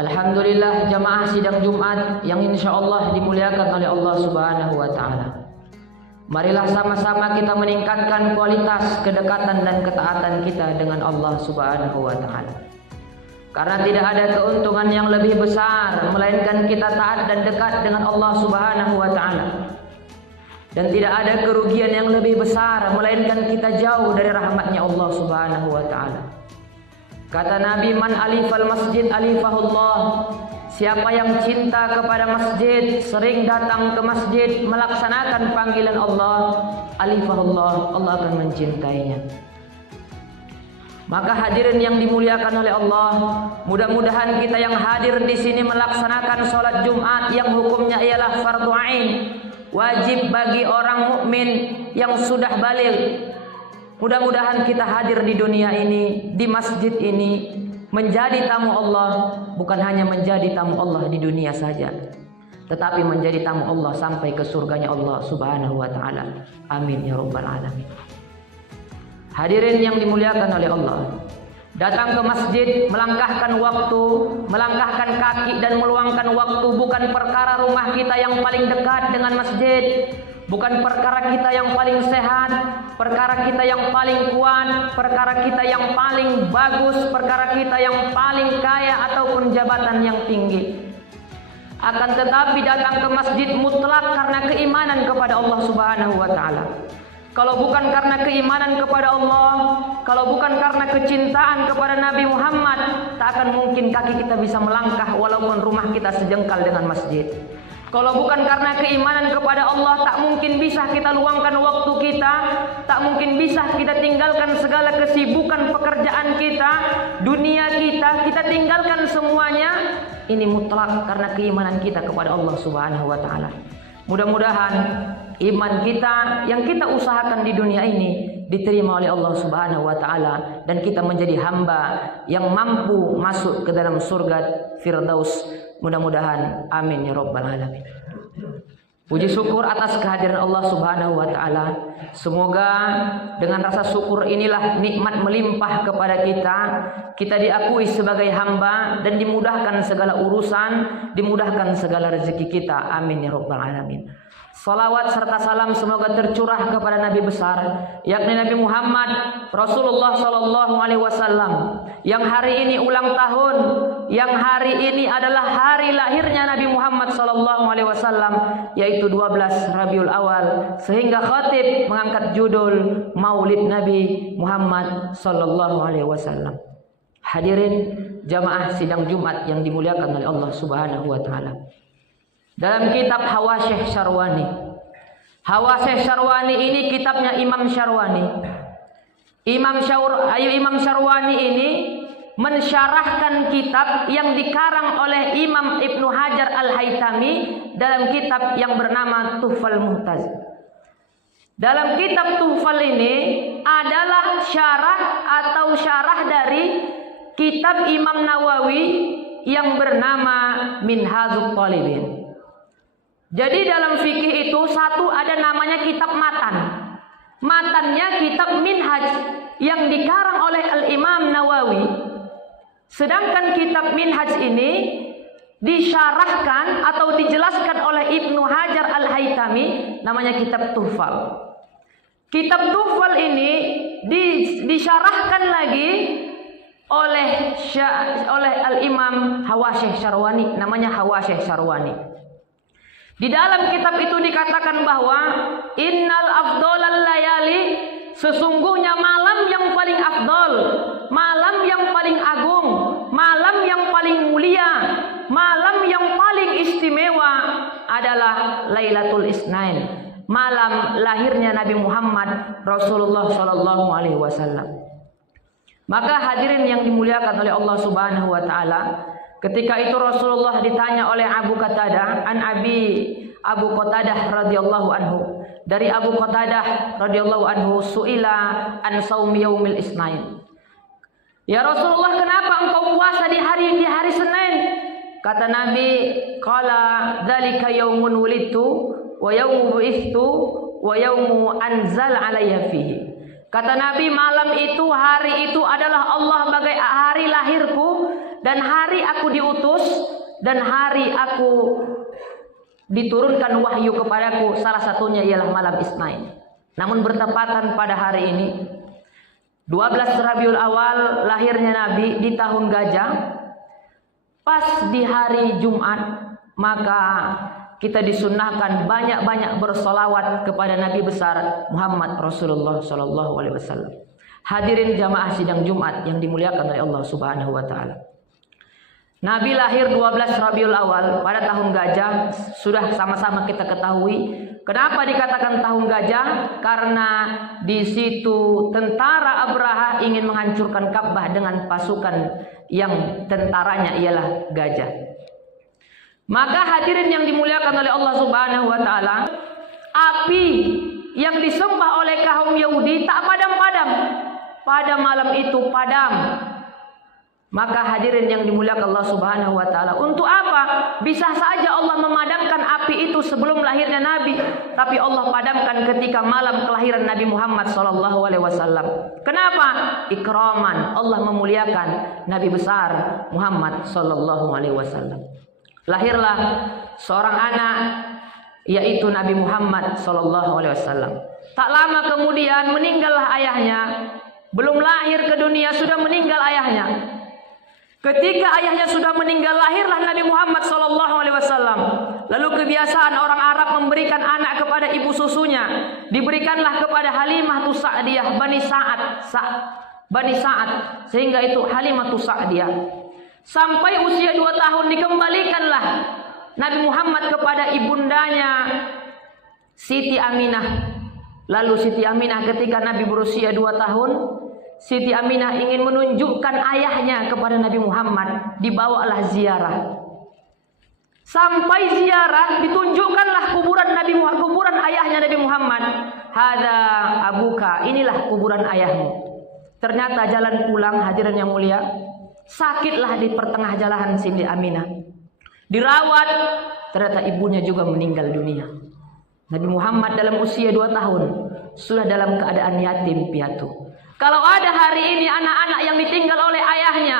Alhamdulillah jamaah sidang Jumat yang insya Allah dimuliakan oleh Allah Subhanahu wa Ta'ala. Marilah sama-sama kita meningkatkan kualitas kedekatan dan ketaatan kita dengan Allah Subhanahu wa Ta'ala. Karena tidak ada keuntungan yang lebih besar melainkan kita taat dan dekat dengan Allah Subhanahu wa Ta'ala. Dan tidak ada kerugian yang lebih besar melainkan kita jauh dari rahmatnya Allah Subhanahu wa Ta'ala. Kata Nabi, man alifal masjid alifahullah. Siapa yang cinta kepada masjid, sering datang ke masjid, melaksanakan panggilan Allah, alifahullah, Allah akan mencintainya. Maka hadirin yang dimuliakan oleh Allah, mudah-mudahan kita yang hadir di sini melaksanakan sholat Jumat yang hukumnya ialah fardhu ain, wajib bagi orang mukmin yang sudah baligh. Mudah-mudahan kita hadir di dunia ini, di masjid ini, menjadi tamu Allah, bukan hanya menjadi tamu Allah di dunia saja, tetapi menjadi tamu Allah sampai ke surganya Allah Subhanahu wa Ta'ala. Amin ya rabbal alamin. Hadirin yang dimuliakan oleh Allah, datang ke masjid, melangkahkan waktu, melangkahkan kaki dan meluangkan waktu bukan perkara rumah kita yang paling dekat dengan masjid, bukan perkara kita yang paling sehat, perkara kita yang paling kuat, perkara kita yang paling bagus, perkara kita yang paling kaya ataupun jabatan yang tinggi. Akan tetapi datang ke masjid mutlak karena keimanan kepada Allah Subhanahu wa Ta'ala. Kalau bukan karena keimanan kepada Allah, kalau bukan karena kecintaan kepada Nabi Muhammad, tak akan mungkin kaki kita bisa melangkah walaupun rumah kita sejengkal dengan masjid. Kalau bukan karena keimanan kepada Allah, tak mungkin bisa kita luangkan waktu kita, tak mungkin bisa kita tinggalkan segala kesibukan pekerjaan kita, dunia kita tinggalkan semuanya. Ini mutlak karena keimanan kita kepada Allah Subhanahu wa Ta'ala. Mudah-mudahan iman kita yang kita usahakan di dunia ini diterima oleh Allah Subhanahu wa Ta'ala dan kita menjadi hamba yang mampu masuk ke dalam surga Firdaus. Mudah-mudahan amin ya rabbal alamin. Puji syukur atas kehadiran Allah Subhanahu wa Ta'ala. Semoga dengan rasa syukur inilah nikmat melimpah kepada kita. Kita diakui sebagai hamba dan dimudahkan segala urusan, dimudahkan segala rezeki kita. Amin ya rabbal alamin. Salawat serta salam semoga tercurah kepada Nabi besar, yakni Nabi Muhammad Rasulullah Sallallahu Alaihi Wasallam, yang hari ini ulang tahun, yang hari ini adalah hari lahirnya Nabi Muhammad Sallallahu Alaihi Wasallam, yaitu 12 Rabiul Awal, sehingga khatib mengangkat judul Maulid Nabi Muhammad Sallallahu Alaihi Wasallam. Hadirin jamaah sidang Jumat yang dimuliakan oleh Allah Subhanahu Wa Taala. Dalam kitab Hawasyih Syarwani. Hawasyih Syarwani ini kitabnya Imam Syarwani. Imam Syarwani ini mensyarahkan kitab yang dikarang oleh Imam Ibnu Hajar Al-Haytami dalam kitab yang bernama Tuhfal Muhtaz. Dalam kitab Tuhfal ini adalah syarah dari kitab Imam Nawawi yang bernama Minhajut Talibin. Jadi dalam fikih itu satu ada namanya kitab matan. Matannya kitab Minhaj yang dikarang oleh Al-Imam Nawawi. Sedangkan kitab Minhaj ini disyarahkan atau dijelaskan oleh Ibnu Hajar Al-Haytami, namanya kitab Tuhfal. Kitab Tuhfal ini disyarahkan lagi oleh Al-Imam Hawasyih Syarwani, namanya Hawasyih Syarwani. Di dalam kitab itu dikatakan bahwa innal afdolal layali, sesungguhnya malam yang paling afdol, malam yang paling agung, malam yang paling mulia, malam yang paling istimewa adalah Lailatul Isnain, malam lahirnya Nabi Muhammad Rasulullah Sallallahu Alaihi Wasallam. Maka hadirin yang dimuliakan oleh Allah Subhanahu Wa Taala, ketika itu Rasulullah ditanya oleh Abu Qatadah, Abu Qatadah radhiyallahu anhu, dari Abu Qatadah radhiyallahu anhu, suila an saumi yaumil isnain. Ya Rasulullah, kenapa engkau puasa di hari Senin? Kata Nabi, qala dzalika yaumun wulidtu wa yaumu bu'ithtu wa yaumu anzal alayya fihi. Kata Nabi, malam itu, hari itu adalah Allah bagai hari lahirku dan hari aku diutus, dan hari aku diturunkan wahyu kepadaku, salah satunya ialah malam Isnain. Namun bertepatan pada hari ini 12 Rabiul Awal lahirnya Nabi di tahun gajah, pas di hari Jumat, maka kita disunnahkan banyak-banyak bersolawat kepada Nabi besar Muhammad Rasulullah Sallallahu Alaihi Wasallam. Hadirin jamaah sidang Jumat yang dimuliakan oleh Allah Subhanahu Wa Taala. Nabi lahir 12 Rabiul Awal pada tahun gajah, sudah sama-sama kita ketahui. Kenapa dikatakan tahun gajah? Karena di situ tentara Abraha ingin menghancurkan Ka'bah dengan pasukan yang tentaranya ialah gajah. Maka hadirin yang dimuliakan oleh Allah Subhanahu wa taala, api yang disembah oleh kaum Yahudi tak padam-padam. Pada malam itu padam. Maka hadirin yang dimuliakan Allah Subhanahu wa taala, untuk apa? Bisa saja Allah memadamkan api itu sebelum lahirnya Nabi, tapi Allah padamkan ketika malam kelahiran Nabi Muhammad sallallahu alaihi wasallam. Kenapa? Ikraman, Allah memuliakan Nabi besar Muhammad sallallahu alaihi wasallam. Lahirlah seorang anak, yaitu Nabi Muhammad sallallahu alaihi wasallam. Tak lama kemudian meninggallah ayahnya. Belum lahir ke dunia sudah meninggal ayahnya. Ketika ayahnya sudah meninggal, lahirlah Nabi Muhammad sallallahu alaihi wasallam. Lalu kebiasaan orang Arab memberikan anak kepada ibu susunya. Diberikanlah kepada Halimah Sa'diyah Bani Sa'ad, sehingga itu Halimah Sa'diyah. Sampai usia 2 tahun dikembalikanlah Nabi Muhammad kepada ibundanya Siti Aminah. Lalu Siti Aminah ketika Nabi berusia 2 tahun, Siti Aminah ingin menunjukkan ayahnya kepada Nabi Muhammad. Dibawalah ziarah. Sampai ziarah ditunjukkanlah kuburan ayahnya Nabi Muhammad. Hada abuka, inilah kuburan ayahmu. Ternyata jalan pulang, hadirin yang mulia, sakitlah di pertengah jalan Siti Aminah. Dirawat, ternyata ibunya juga meninggal dunia. Nabi Muhammad dalam usia 2 tahun sudah dalam keadaan yatim piatu. Kalau ada hari ini anak-anak yang ditinggal oleh ayahnya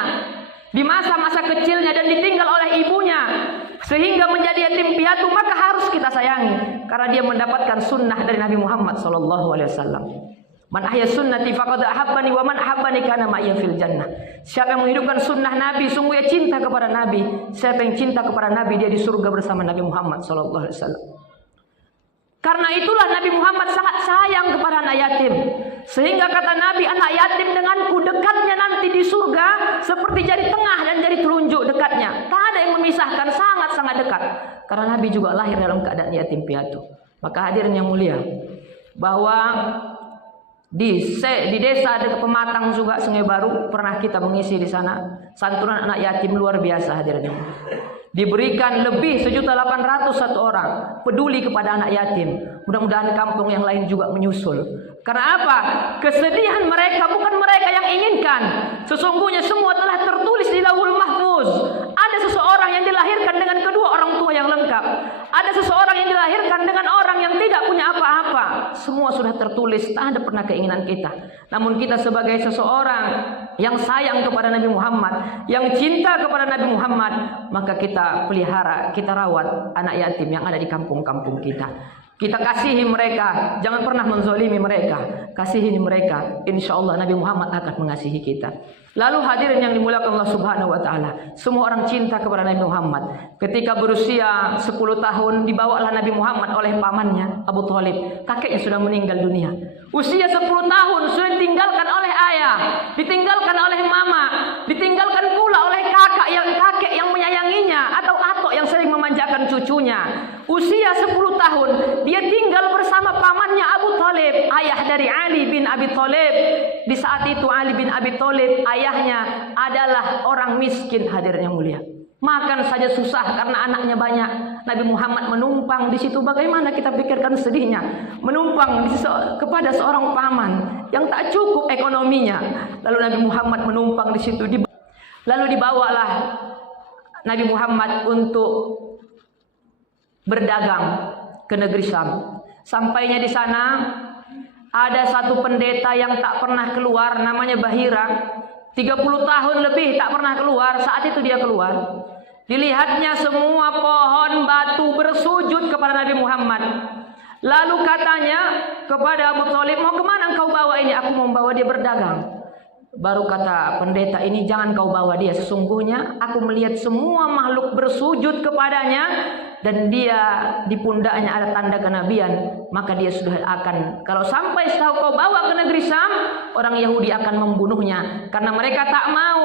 di masa-masa kecilnya dan ditinggal oleh ibunya sehingga menjadi yatim piatu, maka harus kita sayangi karena dia mendapatkan sunnah dari Nabi Muhammad sallallahu alaihi wasallam. Man ahya sunnati faqad ahabbani wa man ahabbani kana ma'iyya fil jannah. Siapa yang menghidupkan sunnah Nabi, sungguh ia cinta kepada Nabi. Siapa yang cinta kepada Nabi, dia di surga bersama Nabi Muhammad sallallahu alaihi wasallam. Karena itulah Nabi Muhammad sangat sayang kepada anak yatim. Sehingga kata Nabi, anak yatim denganku dekatnya nanti di surga seperti jari tengah dan jari telunjuk dekatnya. Tak ada yang memisahkan, sangat-sangat dekat. Karena Nabi juga lahir dalam keadaan yatim piatu. Maka hadirin yang mulia, bahwa di desa dekat Pematang juga Sungai Baru pernah kita mengisi di sana santunan anak yatim luar biasa hadirin yang mulia. Diberikan lebih 1.800.000 orang peduli kepada anak yatim. Mudah-mudahan kampung yang lain juga menyusul. Karena apa? Kesedihan mereka bukan mereka yang inginkan. Sesungguhnya semua telah tertulis di Lauhul Mahfuz. Ada seseorang yang dilahirkan dengan kedua orang tua yang lengkap. Ada seseorang yang dilahirkan dengan orang yang tidak punya apa-apa. Semua sudah tertulis, tak ada pernah keinginan kita. Namun kita sebagai seseorang yang sayang kepada Nabi Muhammad, yang cinta kepada Nabi Muhammad, maka kita pelihara, kita rawat anak yatim yang ada di kampung-kampung kita. Kita kasihi mereka, jangan pernah menzolimi mereka. Kasihi mereka, insya Allah Nabi Muhammad akan mengasihi kita. Lalu hadirin yang dimuliakan Allah Subhanahu wa taala, semua orang cinta kepada Nabi Muhammad. Ketika berusia 10 tahun dibawalah Nabi Muhammad oleh pamannya Abu Thalib. Kakeknya sudah meninggal dunia. Usia 10 tahun sudah ditinggalkan oleh ayah, ditinggalkan oleh mama, ditinggalkan pula oleh kakek yang menyayanginya atau atok yang sering memanjakan cucunya. Usia 10 tahun dia tinggal bersama pamannya Abu Thalib, ayah dari Ali bin Abi Thalib. Di saat itu Ali bin Abi Thalib ayahnya adalah orang miskin hadirin yang mulia. Makan saja susah karena anaknya banyak. Nabi Muhammad menumpang di situ. Bagaimana kita pikirkan sedihnya menumpang kepada seorang paman yang tak cukup ekonominya. Lalu Nabi Muhammad menumpang di situ. Lalu dibawalah Nabi Muhammad untuk berdagang ke negeri Syam. Sampainya di sana ada satu pendeta yang tak pernah keluar, namanya Bahira. 30 tahun lebih tak pernah keluar. Saat itu dia keluar. Dilihatnya semua pohon batu bersujud kepada Nabi Muhammad. Lalu katanya kepada Abu Thalib, mau kemana engkau bawa ini? Aku mau bawa dia berdagang. Baru kata pendeta ini, jangan kau bawa dia. Sesungguhnya aku melihat semua makhluk bersujud kepadanya. Dan dia di pundaknya ada tanda kenabian. Maka dia sudah akan, kalau sampai tahu kau bawa ke negeri Syam, orang Yahudi akan membunuhnya. Karena mereka tak mau,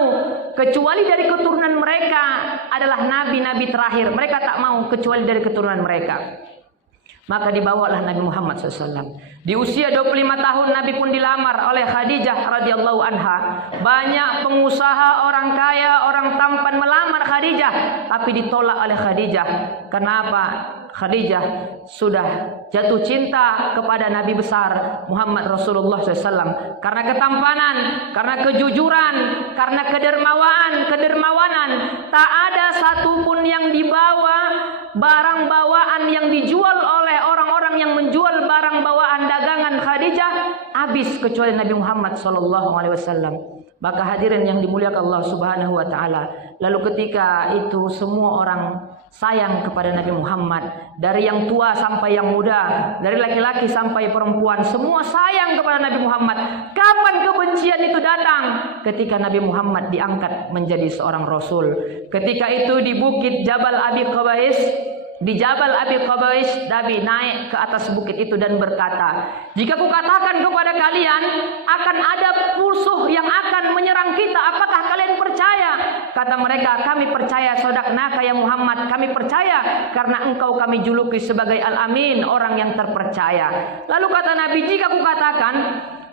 kecuali dari keturunan mereka adalah nabi-nabi terakhir. Mereka tak mau kecuali dari keturunan mereka. Maka dibawalah Nabi Muhammad SAW. Di usia 25 tahun Nabi pun dilamar oleh Khadijah radhiyallahu anha. Banyak pengusaha, orang kaya, orang tampan melamar Khadijah, tapi ditolak oleh Khadijah. Kenapa? Khadijah sudah jatuh cinta kepada Nabi besar Muhammad Rasulullah SAW. Karena ketampanan, karena kejujuran, karena kedermawanan. Tak ada satupun yang dibawa, barang bawaan yang dijual oleh orang-orang yang menjual barang bawaan dagangan Khadijah habis kecuali Nabi Muhammad SAW. Maka hadirin yang dimuliakan Allah Subhanahu wa taala. Lalu ketika itu semua orang sayang kepada Nabi Muhammad, dari yang tua sampai yang muda, dari laki-laki sampai perempuan, semua sayang kepada Nabi Muhammad. Kapan kebencian itu datang? Ketika Nabi Muhammad diangkat menjadi seorang rasul. Ketika itu di bukit Jabal Abi Qubais, Nabi naik ke atas bukit itu dan berkata, jika kukatakan kepada kalian akan ada musuh yang akan menyerang kita, apakah kalian percaya? Kata mereka, kami percaya sodaknaka ya Muhammad, kami percaya karena engkau kami juluki sebagai Al-Amin, orang yang terpercaya. Lalu kata Nabi, jika kukatakan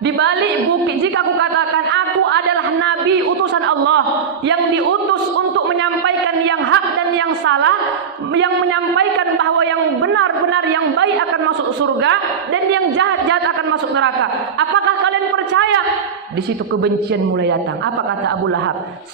di balik bukit, jika kukatakan aku adalah Nabi utusan Allah yang diutus untuk menyampaikan yang hak dan yang salah, yang menyampaikan bahwa yang benar-benar yang baik akan masuk surga dan yang jahat-jahat akan masuk neraka, apakah kalian percaya? Di situ kebencian mulai datang. Apa kata Abu Lahab?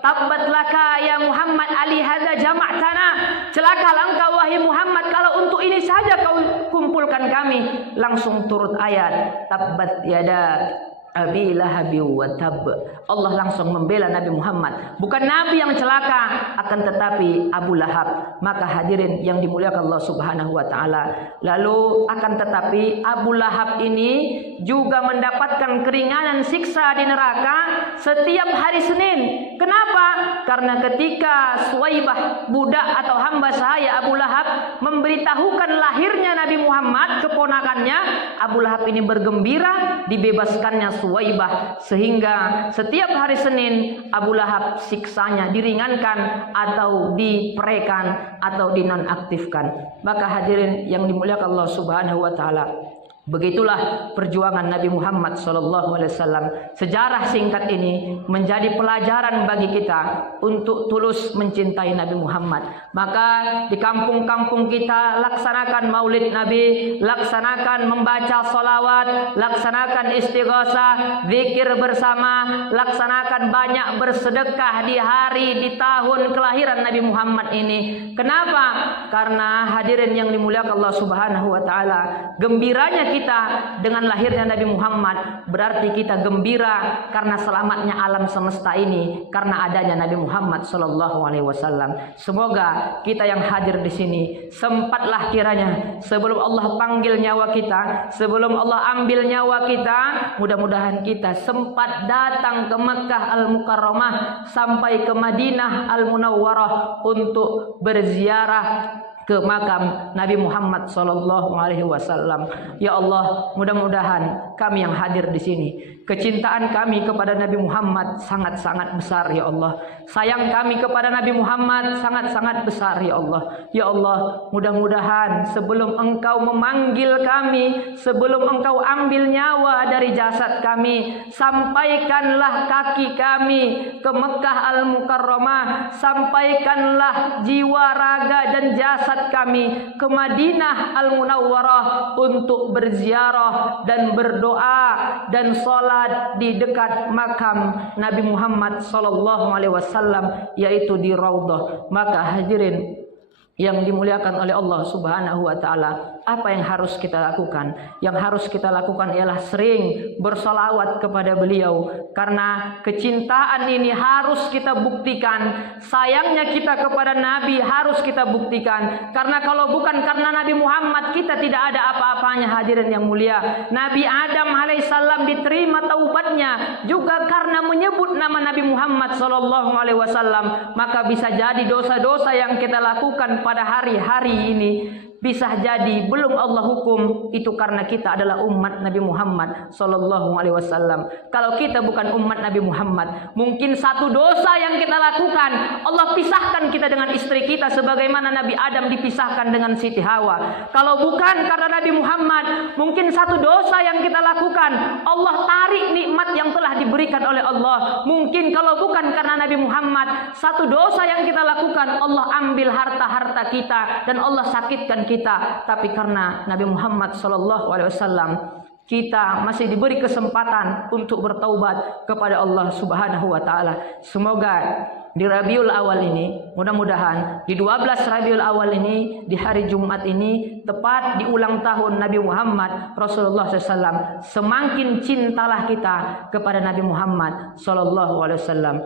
Tabbat laka ya Muhammad ali hadza jama'tana. Celakalah engkau wahai Muhammad kalau untuk ini saja kau kumpulkan kami. Langsung turut ayat tabbat yada Abi Lahab wa tab. Allah langsung membela Nabi Muhammad. Bukan Nabi yang celaka, akan tetapi Abu Lahab. Maka hadirin yang dimuliakan Allah Subhanahu wa taala. Lalu akan tetapi Abu Lahab ini juga mendapatkan keringanan siksa di neraka setiap hari Senin. Kenapa? Karena ketika Suwaibah, budak atau hamba sahaya Abu Lahab, memberitahukan lahirnya Nabi Muhammad, keponakannya, Abu Lahab ini bergembira dibebaskannya Suwaibah, sehingga setiap hari Senin Abu Lahab siksanya diringankan atau diperaikan atau dinonaktifkan. Maka hadirin yang dimuliakan Allah Subhanahu wa taala, begitulah perjuangan Nabi Muhammad SAW. Sejarah singkat ini menjadi pelajaran bagi kita untuk tulus mencintai Nabi Muhammad. Maka di kampung-kampung kita laksanakan maulid Nabi, laksanakan membaca salawat, laksanakan istighosah, zikir bersama, laksanakan banyak bersedekah di hari, di tahun kelahiran Nabi Muhammad ini. Kenapa? Karena hadirin yang dimuliakan Allah Subhanahu wa taala, gembiranya kita dengan lahirnya Nabi Muhammad berarti kita gembira karena selamatnya alam semesta ini karena adanya Nabi Muhammad SAW. Semoga kita yang hadir di sini sempatlah kiranya sebelum Allah panggil nyawa kita, sebelum Allah ambil nyawa kita, mudah-mudahan kita sempat datang ke Mekkah Al-Mukarramah sampai ke Madinah Al-Munawwarah untuk berziarah ke makam Nabi Muhammad SAW. Ya Allah, mudah-mudahan kami yang hadir di sini, kecintaan kami kepada Nabi Muhammad sangat-sangat besar ya Allah. Sayang kami kepada Nabi Muhammad sangat-sangat besar ya Allah. Ya Allah, mudah-mudahan sebelum Engkau memanggil kami, sebelum Engkau ambil nyawa dari jasad kami, sampaikanlah kaki kami ke Mekkah Al-Mukarramah, sampaikanlah jiwa, raga dan jasad kami ke Madinah Al-Munawwarah untuk berziarah dan berdoa dan salat di dekat makam Nabi Muhammad SAW, yaitu di Raudhah. Maka hadirin yang dimuliakan oleh Allah Subhanahu wa taala, apa yang harus kita lakukan? Yang harus kita lakukan ialah sering bersolawat kepada beliau. Karena kecintaan ini harus kita buktikan. Sayangnya kita kepada Nabi harus kita buktikan. Karena kalau bukan karena Nabi Muhammad, kita tidak ada apa-apanya, hadirin yang mulia. Nabi Adam alaihissalam diterima taubatnya juga karena menyebut nama Nabi Muhammad sallallahu alaihi wasallam. Maka bisa jadi dosa-dosa yang kita lakukan pada hari-hari ini bisa jadi belum Allah hukum itu karena kita adalah umat Nabi Muhammad sallallahu alaihi wasallam. Kalau kita bukan umat Nabi Muhammad, mungkin satu dosa yang kita lakukan Allah pisahkan kita dengan istri kita sebagaimana Nabi Adam dipisahkan dengan Siti Hawa. Kalau bukan karena Nabi Muhammad, mungkin satu dosa yang kita lakukan Allah tarik nikmat yang telah diberikan oleh Allah. Mungkin kalau bukan karena Nabi Muhammad, satu dosa yang kita lakukan Allah ambil harta-harta kita dan Allah sakitkan kita. Tapi karena Nabi Muhammad sallallahu alaihi wasallam, kita masih diberi kesempatan untuk bertaubat kepada Allah Subhanahu wa taala. Semoga di Rabiul Awal ini, mudah-mudahan di 12 Rabiul Awal ini, di hari Jumat ini, tepat di ulang tahun Nabi Muhammad Rasulullah SAW, semakin cintalah kita kepada Nabi Muhammad sallallahu alaihi wasallam.